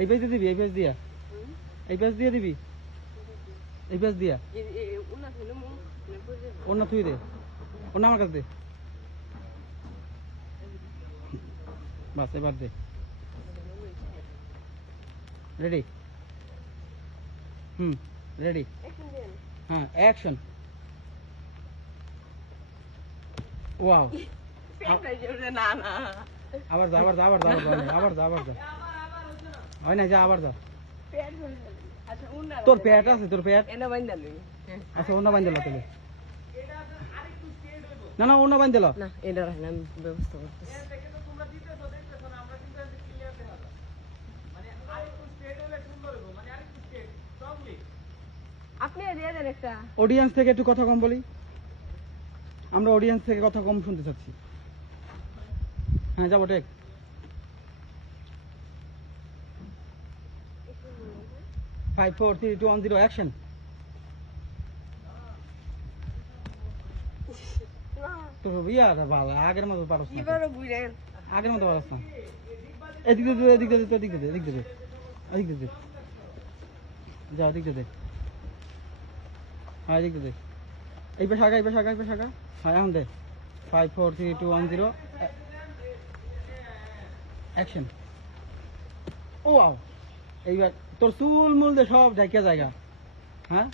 এই পেজ দিবি, এই পেজ দিয়া, এই পেজ দিয়ে দিবি, এই পেজ দিয়া ওনা তুই দে, ওনা আমার কাছে দে, বাস এবার দে। রেডি? রেডি? হ্যাঁ, অ্যাকশন। ওয়াও, আবার যা, আবার যা, আবার যা, আবার যা, আবার যা, হয় না, যা আবার যা। তোর পেট আছে, তোর পেট আচ্ছা, ওনা বান্ধ দিল তোকে, না না ওনা বান্ধ দিল না, এটা রাখেন, আমি ব্যবস্থা করতেছি। আপনি দিয়ে দেন একটা। অডিয়েন্স থেকে একটু কথা কম বলি, আমরা অডিয়েন্স থেকে কথা কম শুনতে চাচ্ছি। হ্যাঁ যাবো, টেক 5 4 3 2 1 0 অ্যাকশন। তো ইয়ার ভালো, আগের মতো পারছ না, আগের মতো পারছ না। এদিক দে, এদিক দে, এদিক দে, এদিক দে, এদিক দে, যা এদিক দে, হ্যাঁ এদিক দে, এই পাশে আগা, এই পাশে আগা, এই পাশে আগা, হ্যাঁ এখন দে। 5 4 3 2 1 0 অ্যাকশন। ও এইবার তোর চুল মুল দে সব ঢাকিয়া জায়গা, হ্যাঁ